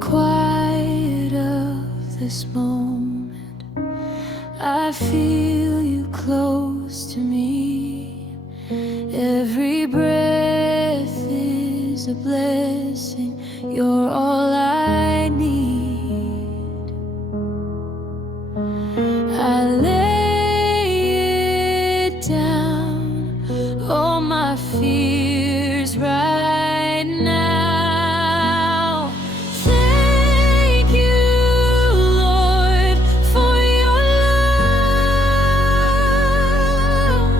quiet of this moment, I feel you close to me. Every breath is a blessing. You're all I need. I lay it down, all my fears right now. Thank you, Lord, for your love.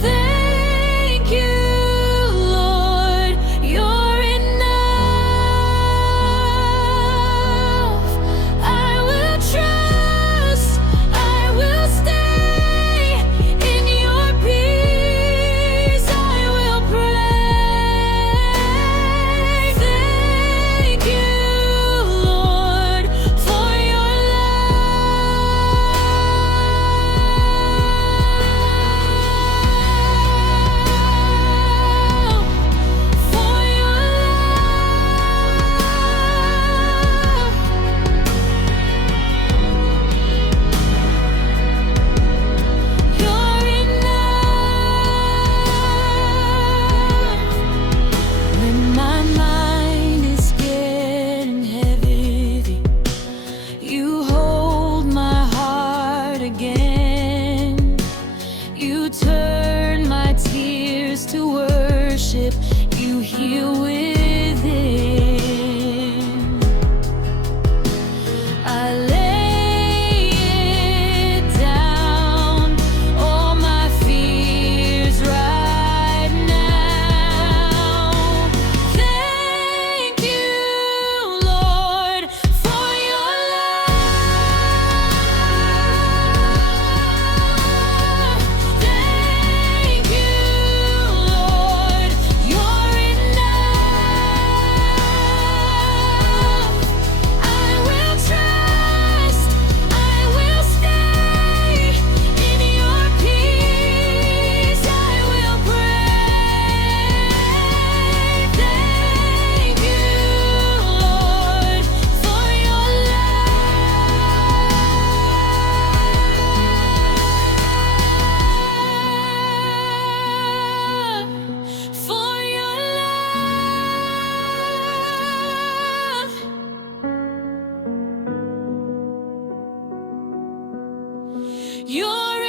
Thank you, Lord, you're enough. I will trust, I will stay in your peace. I will pray. Thank you, Lord, for your love. For your love. You're enough. When my mind is getting heavy, you hold my heart again. You turn my tears to worship. You heal within. I lay it down, all my fears right now. Thank you, Lord, for your love. Thank you, Lord, you're enough. I will trust, I will stay in your peace. I will pray. Thank you, Lord, for your love. For your love. You're